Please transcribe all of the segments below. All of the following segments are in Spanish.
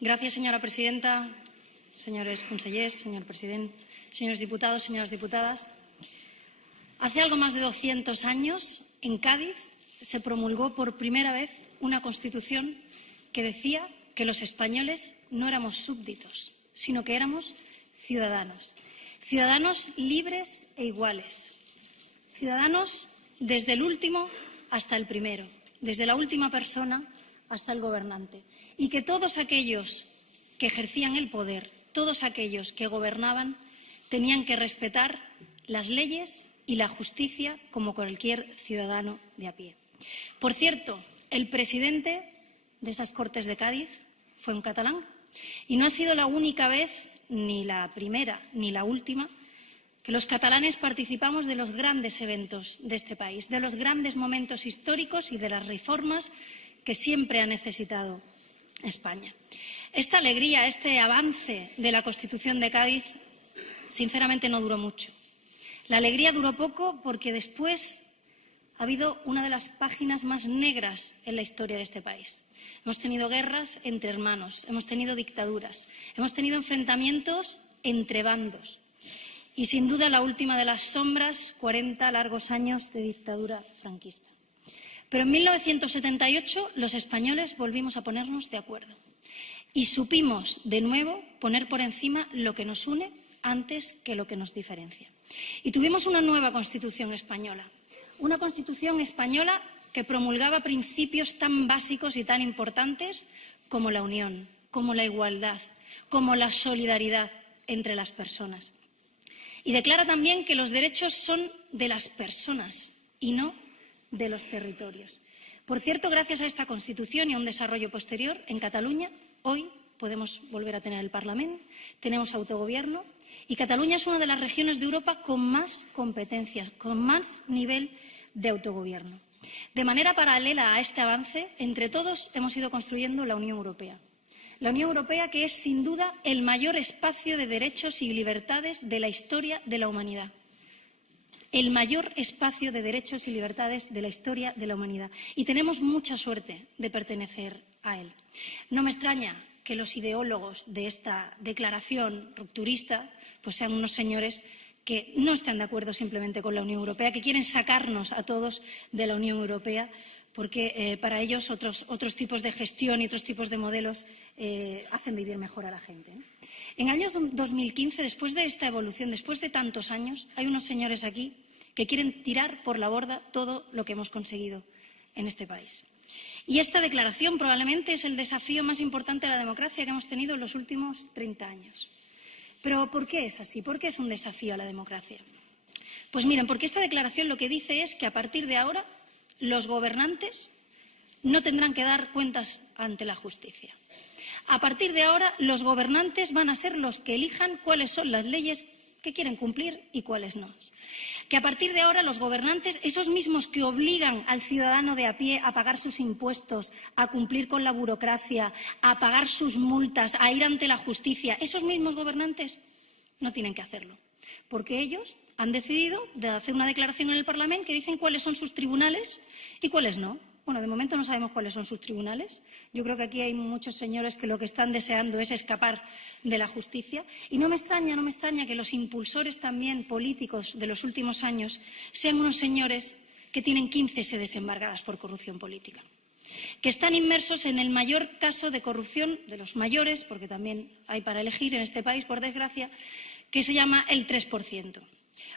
Gràcies, senyora presidenta, señores consellers, señor presidente, señores diputados, señoras diputadas. Hace algo más de 200 años, en Cádiz, se promulgó por primera vez una Constitución que decía que los españoles no éramos súbditos, sino que éramos ciudadanos. Ciudadanos libres e iguales. Ciudadanos desde el último hasta el primero, desde la última persona hasta el gobernante. Y que todos aquellos que ejercían el poder, todos aquellos que gobernaban, tenían que respetar las leyes y la justicia como cualquier ciudadano de a pie. Por cierto, el presidente de esas Cortes de Cádiz fue un catalán. Y no ha sido la única vez, ni la primera, ni la última, que los catalanes participamos de los grandes eventos de este país, de los grandes momentos históricos y de las reformas que siempre ha necesitado España. Esta alegría, este avance de la Constitución de Cádiz, sinceramente no duró mucho. La alegría duró poco porque después ha habido una de las páginas más negras en la historia de este país. Hemos tenido guerras entre hermanos, hemos tenido dictaduras, hemos tenido enfrentamientos entre bandos y, sin duda, la última de las sombras, 40 largos años de dictadura franquista. Pero en 1978 los españoles volvimos a ponernos de acuerdo y supimos de nuevo poner por encima lo que nos une antes que lo que nos diferencia. Y tuvimos una nueva Constitución española, una Constitución española que promulgaba principios tan básicos y tan importantes como la unión, como la igualdad, como la solidaridad entre las personas. Y declara también que los derechos son de las personas y no de los territorios. Por cierto, gracias a esta Constitución y a un desarrollo posterior, en Cataluña hoy podemos volver a tener el Parlamento, tenemos autogobierno y Cataluña es una de las regiones de Europa con más competencias, con más nivel de autogobierno. De manera paralela a este avance, entre todos hemos ido construyendo la Unión Europea. La Unión Europea, que es sin duda el mayor espacio de derechos y libertades de la historia de la humanidad. El mayor espacio de derechos y libertades de la historia de la humanidad. Y tenemos mucha suerte de pertenecer a él. No me extraña que los ideólogos de esta declaración rupturista pues sean unos señores que no están de acuerdo simplemente con la Unión Europea, que quieren sacarnos a todos de la Unión Europea, porque para ellos otros tipos de gestión y otros tipos de modelos hacen vivir mejor a la gente. En el año 2015, después de esta evolución, después de tantos años, hay unos señores aquí que quieren tirar por la borda todo lo que hemos conseguido en este país. Y esta declaración probablemente es el desafío más importante de la democracia que hemos tenido en los últimos 30 años. Pero ¿por qué es así? ¿Por qué es un desafío a la democracia? Pues miren, porque esta declaración lo que dice es que a partir de ahora los gobernantes no tendrán que dar cuentas ante la justicia. A partir de ahora los gobernantes van a ser los que elijan cuáles son las leyes que quieren cumplir y cuáles no. Que a partir de ahora los gobernantes, esos mismos que obligan al ciudadano de a pie a pagar sus impuestos, a cumplir con la burocracia, a pagar sus multas, a ir ante la justicia, esos mismos gobernantes no tienen que hacerlo. Porque ellos han decidido de hacer una declaración en el Parlamento que dicen cuáles son sus tribunales y cuáles no. Bueno, de momento no sabemos cuáles son sus tribunales. Yo creo que aquí hay muchos señores que lo que están deseando es escapar de la justicia. Y no me extraña que los impulsores también políticos de los últimos años sean unos señores que tienen 15 sedes embargadas por corrupción política, que están inmersos en el mayor caso de corrupción de los mayores, porque también hay para elegir en este país, por desgracia, que se llama el 3%.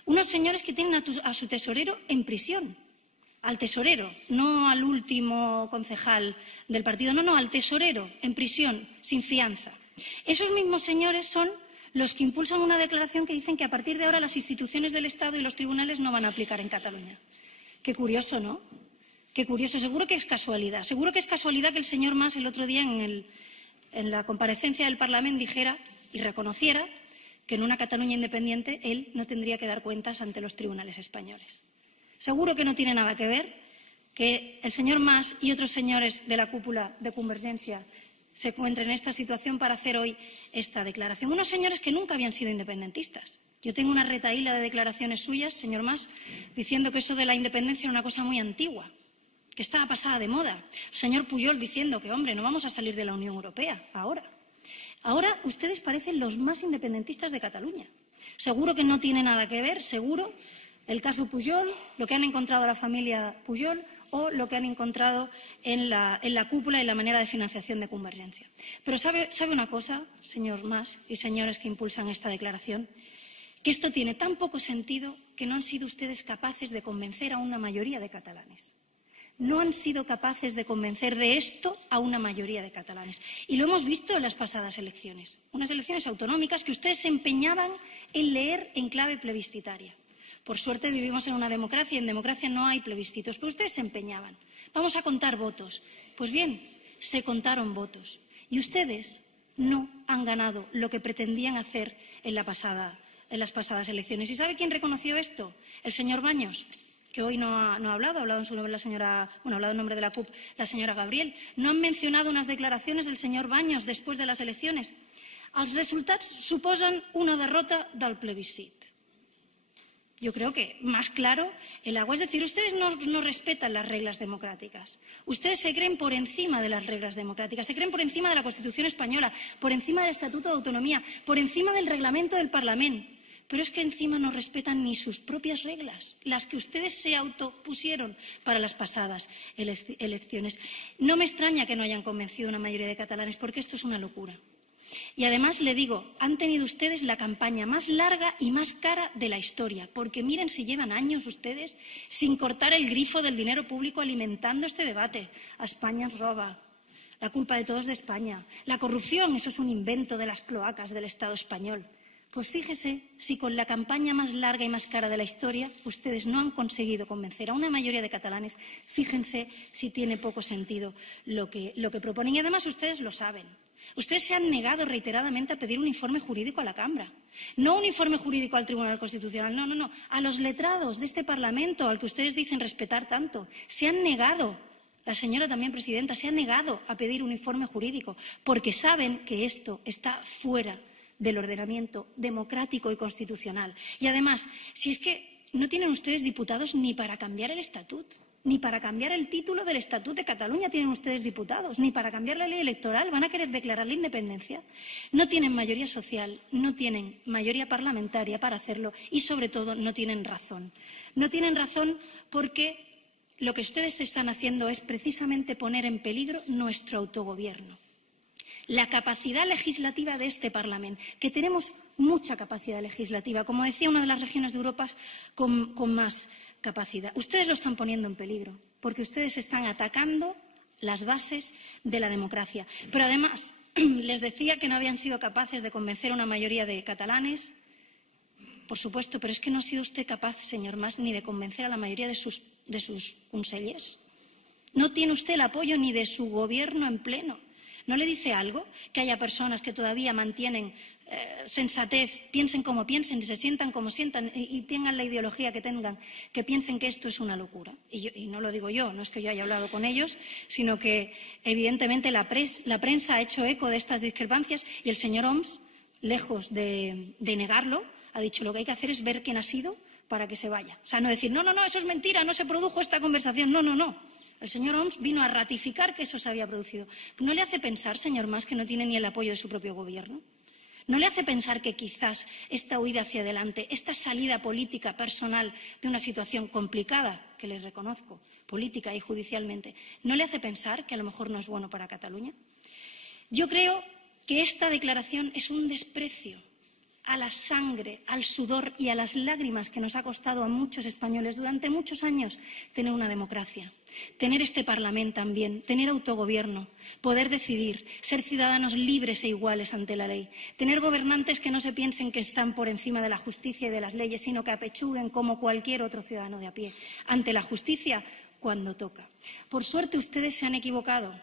Unos señores que tienen a su tesorero en prisión. Al tesorero, no al último concejal del partido, no, al tesorero, en prisión, sin fianza. Esos mismos señores son los que impulsan una declaración que dicen que a partir de ahora las instituciones del Estado y los tribunales no van a aplicar en Cataluña. Qué curioso, ¿no? Qué curioso. Seguro que es casualidad. Seguro que es casualidad que el señor Mas el otro día en la comparecencia del Parlamento dijera y reconociera que en una Cataluña independiente él no tendría que dar cuentas ante los tribunales españoles. Seguro que no tiene nada que ver que el señor Mas y otros señores de la cúpula de Convergencia se encuentren en esta situación para hacer hoy esta declaración. Unos señores que nunca habían sido independentistas. Yo tengo una retahíla de declaraciones suyas, señor Mas, diciendo que eso de la independencia era una cosa muy antigua, que estaba pasada de moda. El señor Pujol diciendo que, hombre, no vamos a salir de la Unión Europea ahora. Ahora ustedes parecen los más independentistas de Cataluña. Seguro que no tiene nada que ver, seguro, el caso Pujol, lo que han encontrado la familia Pujol o lo que han encontrado en la cúpula y la manera de financiación de Convergencia. Pero ¿sabe una cosa, señor Mas y señores que impulsan esta declaración? Que esto tiene tan poco sentido que no han sido ustedes capaces de convencer a una mayoría de catalanes. No han sido capaces de convencer de esto a una mayoría de catalanes. Y lo hemos visto en las pasadas elecciones. Unas elecciones autonómicas que ustedes se empeñaban en leer en clave plebiscitaria. Por suerte vivimos en una democracia y en democracia no hay plebiscitos, pero ustedes se empeñaban. Vamos a contar votos. Pues bien, se contaron votos. Y ustedes no han ganado lo que pretendían hacer en las pasadas elecciones. ¿Y sabe quién reconoció esto? El señor Baños, que hoy no ha hablado, ha hablado en su nombre ha hablado en nombre de la CUP la señora Gabriel. No han mencionado unas declaraciones del señor Baños después de las elecciones. Els resultats suposen una derrota del plebiscit. Yo creo que más claro el agua. Es decir, ustedes no respetan las reglas democráticas. Ustedes se creen por encima de las reglas democráticas, se creen por encima de la Constitución española, por encima del Estatuto de Autonomía, por encima del reglamento del Parlamento. Pero es que encima no respetan ni sus propias reglas, las que ustedes se autopusieron para las pasadas elecciones. No me extraña que no hayan convencido a una mayoría de catalanes, porque esto es una locura. Y además, le digo, han tenido ustedes la campaña más larga y más cara de la historia, porque miren si llevan años ustedes sin cortar el grifo del dinero público alimentando este debate. A España nos roba, la culpa de todos de España. La corrupción, eso es un invento de las cloacas del Estado español. Pues fíjese si con la campaña más larga y más cara de la historia ustedes no han conseguido convencer a una mayoría de catalanes. Fíjense si tiene poco sentido lo que proponen. Y además ustedes lo saben. Ustedes se han negado reiteradamente a pedir un informe jurídico a la Cámara. No un informe jurídico al Tribunal Constitucional, no. A los letrados de este Parlamento, al que ustedes dicen respetar tanto. Se han negado, la señora también presidenta, se ha negado a pedir un informe jurídico porque saben que esto está fuera del ordenamiento democrático y constitucional. Y además, si es que no tienen ustedes diputados ni para cambiar el estatuto. Ni para cambiar el título del Estatut de Cataluña tienen ustedes diputados, ni para cambiar la ley electoral. ¿Van a querer declarar la independencia? No tienen mayoría social, no tienen mayoría parlamentaria para hacerlo y, sobre todo, no tienen razón. No tienen razón porque lo que ustedes están haciendo es precisamente poner en peligro nuestro autogobierno. La capacidad legislativa de este Parlamento, que tenemos mucha capacidad legislativa, como decía, una de las regiones de Europa con más capacidad. Ustedes lo están poniendo en peligro, porque ustedes están atacando las bases de la democracia. Pero además, les decía que no habían sido capaces de convencer a una mayoría de catalanes, por supuesto, pero es que no ha sido usted capaz, señor Mas, ni de convencer a la mayoría de sus consellers. No tiene usted el apoyo ni de su gobierno en pleno. ¿No le dice algo que haya personas que todavía mantienen sensatez, piensen como piensen, se sientan como sientan y tengan la ideología que tengan, que piensen que esto es una locura? Y no lo digo yo, no es que yo haya hablado con ellos, sino que evidentemente la prensa ha hecho eco de estas discrepancias y el señor Homs, lejos de negarlo, ha dicho lo que hay que hacer es ver quién ha sido para que se vaya. O sea, no decir, no, eso es mentira, no se produjo esta conversación. No. El señor Homs vino a ratificar que eso se había producido. ¿No le hace pensar, señor Mas, que no tiene ni el apoyo de su propio gobierno? ¿No le hace pensar que quizás esta huida hacia adelante, esta salida política personal de una situación complicada, que les reconozco, política y judicialmente, no le hace pensar que a lo mejor no es bueno para Cataluña? Yo creo que esta declaración es un desprecio a la sangre, al sudor y a las lágrimas que nos ha costado a muchos españoles durante muchos años tener una democracia, tener este Parlamento también, tener autogobierno, poder decidir, ser ciudadanos libres e iguales ante la ley, tener gobernantes que no se piensen que están por encima de la justicia y de las leyes, sino que apechuguen como cualquier otro ciudadano de a pie ante la justicia cuando toca. Por suerte ustedes se han equivocado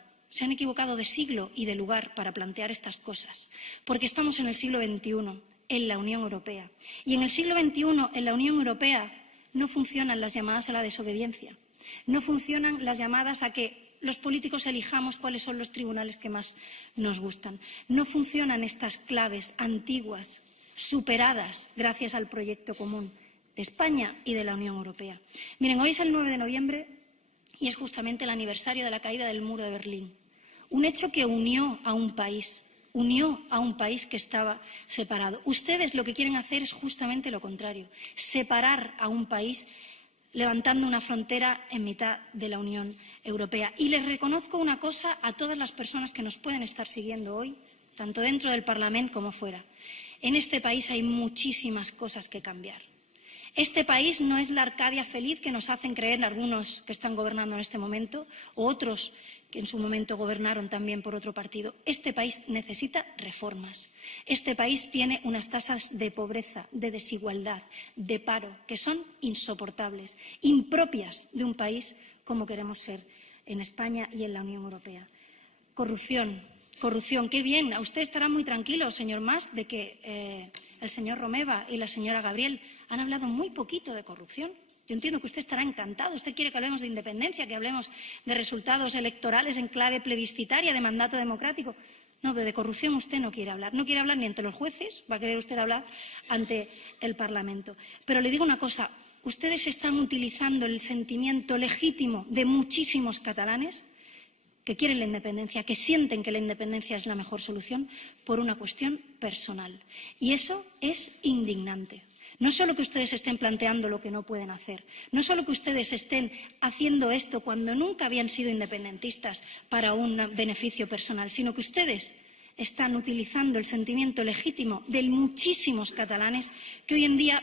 de siglo y de lugar para plantear estas cosas, porque estamos en el siglo XXI. En la Unión Europea. Y en el siglo XXI, en la Unión Europea, no funcionan las llamadas a la desobediencia. No funcionan las llamadas a que los políticos elijamos cuáles son los tribunales que más nos gustan. No funcionan estas claves antiguas, superadas gracias al proyecto común de España y de la Unión Europea. Miren, hoy es el 9 de noviembre y es justamente el aniversario de la caída del muro de Berlín. Un hecho que unió a un país, unió a un país que estaba separado. Ustedes lo que quieren hacer es justamente lo contrario, separar a un país levantando una frontera en mitad de la Unión Europea. Y les reconozco una cosa a todas las personas que nos pueden estar siguiendo hoy, tanto dentro del Parlamento como fuera. En este país hay muchísimas cosas que cambiar. Este país no es la Arcadia feliz que nos hacen creer algunos que están gobernando en este momento o otros que en su momento gobernaron también por otro partido. Este país necesita reformas. Este país tiene unas tasas de pobreza, de desigualdad, de paro, que son insoportables, impropias de un país como queremos ser en España y en la Unión Europea. Corrupción. Corrupción, qué bien. A usted estará muy tranquilo, señor Mas, de que el señor Romeva y la señora Gabriel han hablado muy poquito de corrupción. Yo entiendo que usted estará encantado. Usted quiere que hablemos de independencia, que hablemos de resultados electorales en clave plebiscitaria, de mandato democrático. No, pero de corrupción usted no quiere hablar. No quiere hablar ni ante los jueces, va a querer usted hablar ante el Parlamento. Pero le digo una cosa, ustedes están utilizando el sentimiento legítimo de muchísimos catalanes que quieren la independencia, que sienten que la independencia es la mejor solución, por una cuestión personal. Y eso es indignante. No solo que ustedes estén planteando lo que no pueden hacer, no solo que ustedes estén haciendo esto cuando nunca habían sido independentistas para un beneficio personal, sino que ustedes están utilizando el sentimiento legítimo de muchísimos catalanes que hoy en día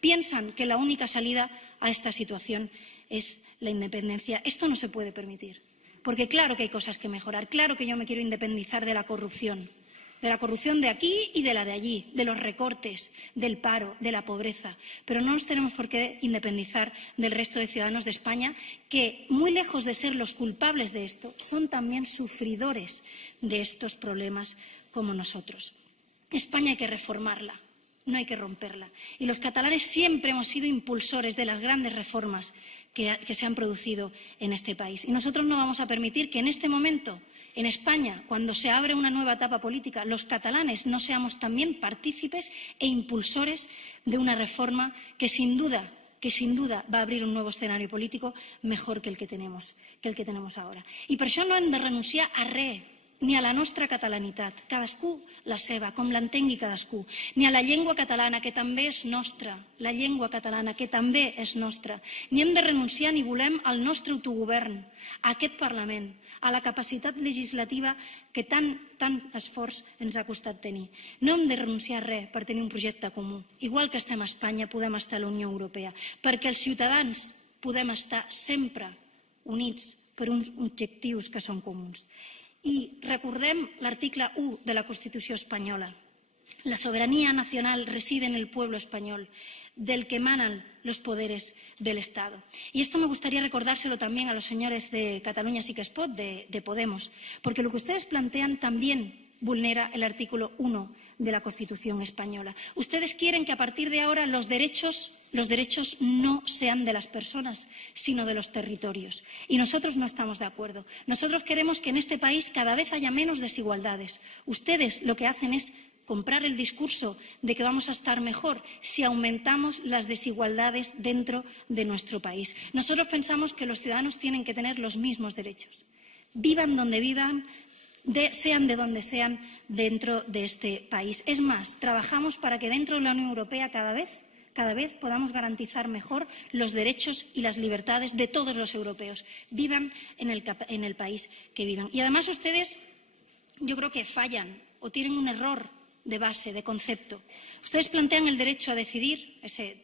piensan que la única salida a esta situación es la independencia. Esto no se puede permitir. Porque claro que hay cosas que mejorar, claro que yo me quiero independizar de la corrupción de aquí y de la de allí, de los recortes, del paro, de la pobreza. Pero no nos tenemos por qué independizar del resto de ciudadanos de España que, muy lejos de ser los culpables de esto, son también sufridores de estos problemas como nosotros. España hay que reformarla, no hay que romperla. Y los catalanes siempre hemos sido impulsores de las grandes reformas que se han producido en este país. Y nosotros no vamos a permitir que en este momento, en España, cuando se abre una nueva etapa política, los catalanes no seamos también partícipes e impulsores de una reforma que sin duda va a abrir un nuevo escenario político mejor que el que tenemos ahora. I per això no hem de renunciar a res, ni a la nostra catalanitat, cadascú la seva, com l'entengui cadascú, ni a la llengua catalana, que també és nostra, la llengua catalana, que també és nostra. Ni hem de renunciar ni volem al nostre autogovern, a aquest Parlament, a la capacitat legislativa que tant esforç ens ha costat tenir. No hem de renunciar a res per tenir un projecte comú. Igual que estem a Espanya, podem estar a la Unió Europea, perquè els ciutadans podem estar sempre units per uns objectius que són comuns. I recordem l'article 1 de la Constitució espanyola. La soberanía nacional reside en el pueblo español, del que emanan los poderes del Estado. Y esto me gustaría recordárselo también a los señores de Catalunya Sí que es Pot, de Podemos, porque lo que ustedes plantean también vulnera el artículo 1 de la Constitución española. Ustedes quieren que a partir de ahora los derechos no sean de las personas, sino de los territorios. Y nosotros no estamos de acuerdo. Nosotros queremos que en este país cada vez haya menos desigualdades. Ustedes lo que hacen es comprar el discurso de que vamos a estar mejor si aumentamos las desigualdades dentro de nuestro país. Nosotros pensamos que los ciudadanos tienen que tener los mismos derechos. Vivan donde vivan, sean de donde sean dentro de este país. Es más, trabajamos para que dentro de la Unión Europea cada vez podamos garantizar mejor los derechos y las libertades de todos los europeos, vivan en el país que vivan. Y además ustedes, yo creo que fallan o tienen un error de base, de concepto. Ustedes plantean el derecho a decidir, ese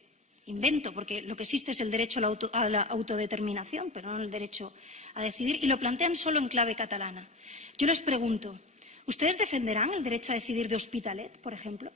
invento, porque lo que existe es el derecho a la autodeterminación, pero no el derecho a decidir, y lo plantean solo en clave catalana. Yo les pregunto, ¿ustedes defenderán el derecho a decidir de Hospitalet, por ejemplo?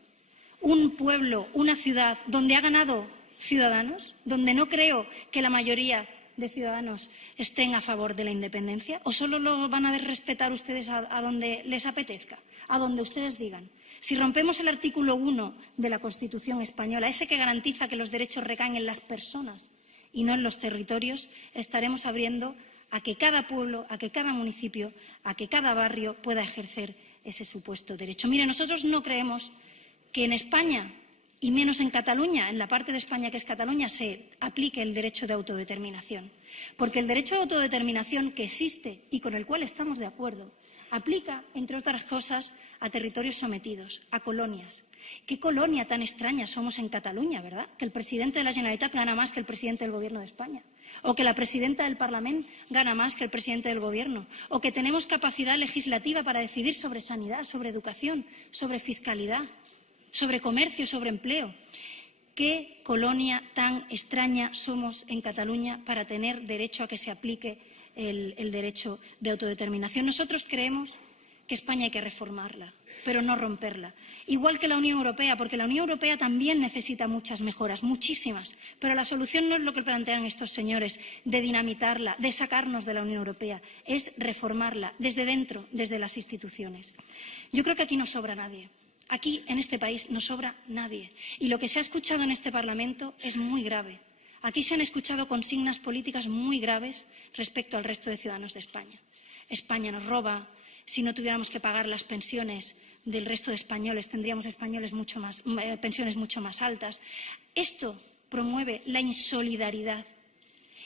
Un pueblo, una ciudad donde ha ganado Ciudadanos, donde no creo que la mayoría de ciudadanos estén a favor de la independencia, o solo lo van a respetar ustedes a donde les apetezca, a donde ustedes digan. Si rompemos el artículo 1 de la Constitución española, ese que garantiza que los derechos recaen en las personas y no en los territorios, estaremos abriendo a que cada pueblo, a que cada municipio, a que cada barrio pueda ejercer ese supuesto derecho. Mire, nosotros no creemos que en España y menos en Cataluña, en la parte de España que es Cataluña, se aplique el derecho de autodeterminación. Porque el derecho de autodeterminación que existe y con el cual estamos de acuerdo aplica, entre otras cosas, a territorios sometidos, a colonias. ¿Qué colonia tan extraña somos en Cataluña, verdad? Que el presidente de la Generalitat gana más que el presidente del Gobierno de España. O que la presidenta del Parlamento gana más que el presidente del Gobierno. O que tenemos capacidad legislativa para decidir sobre sanidad, sobre educación, sobre fiscalidad, sobre comercio, sobre empleo. ¿Qué colonia tan extraña somos en Cataluña para tener derecho a que se aplique el derecho de autodeterminación? Nosotros creemos que España hay que reformarla, pero no romperla. Igual que la Unión Europea, porque la Unión Europea también necesita muchas mejoras, muchísimas. Pero la solución no es lo que plantean estos señores, de dinamitarla, de sacarnos de la Unión Europea. Es reformarla desde dentro, desde las instituciones. Yo creo que aquí no sobra nadie. Aquí, en este país, no sobra nadie. Y lo que se ha escuchado en este Parlamento es muy grave. Aquí se han escuchado consignas políticas muy graves respecto al resto de ciudadanos de España. España nos roba. Si no tuviéramos que pagar las pensiones del resto de españoles, tendríamos pensiones mucho más altas. Esto promueve la insolidaridad.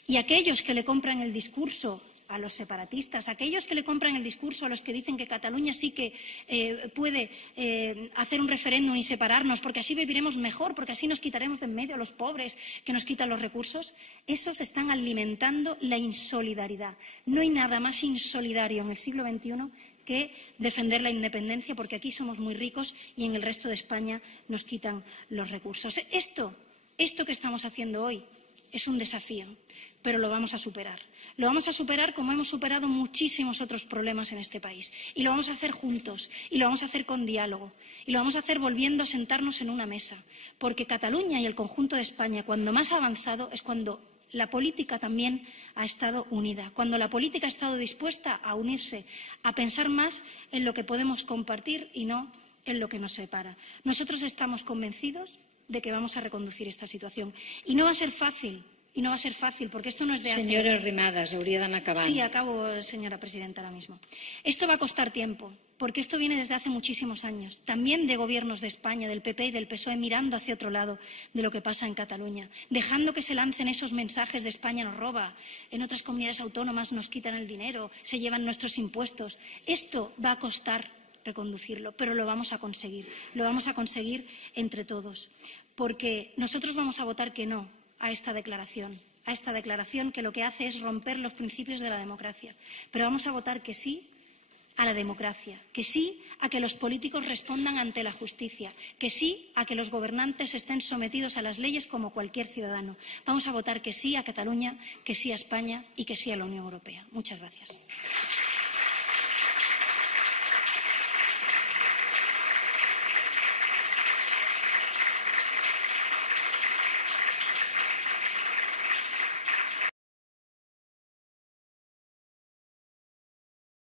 Y aquellos que le compran el discurso a los separatistas, aquellos que le compran el discurso a los que dicen que Cataluña sí que puede hacer un referéndum y separarnos, porque así viviremos mejor, porque así nos quitaremos de en medio a los pobres que nos quitan los recursos, esos están alimentando la insolidaridad. No hay nada más insolidario en el siglo XXI que defender la independencia, porque aquí somos muy ricos y en el resto de España nos quitan los recursos. Esto que estamos haciendo hoy es un desafío, pero lo vamos a superar. Lo vamos a superar como hemos superado muchísimos otros problemas en este país. Y lo vamos a hacer juntos, y lo vamos a hacer con diálogo, y lo vamos a hacer volviendo a sentarnos en una mesa. Porque Cataluña y el conjunto de España, cuando más ha avanzado, es cuando la política también ha estado unida, cuando la política ha estado dispuesta a unirse, a pensar más en lo que podemos compartir y no en lo que nos separa. Nosotros estamos convencidos de que vamos a reconducir esta situación. Y no va a ser fácil. Y no va a ser fácil, porque esto no es de hace... Senyora Arrimadas, hauria d'anar acabant. Sí, acabo, señora presidenta, ahora mismo. Esto va a costar tiempo, porque esto viene desde hace muchísimos años, también de gobiernos de España, del PP y del PSOE, mirando hacia otro lado de lo que pasa en Cataluña, dejando que se lancen esos mensajes de España nos roba, en otras comunidades autónomas nos quitan el dinero, se llevan nuestros impuestos. Esto va a costar reconducirlo, pero lo vamos a conseguir entre todos, porque nosotros vamos a votar que no a esta declaración que lo que hace es romper los principios de la democracia. Pero vamos a votar que sí a la democracia, que sí a que los políticos respondan ante la justicia, que sí a que los gobernantes estén sometidos a las leyes como cualquier ciudadano. Vamos a votar que sí a Cataluña, que sí a España y que sí a la Unión Europea. Muchas gracias.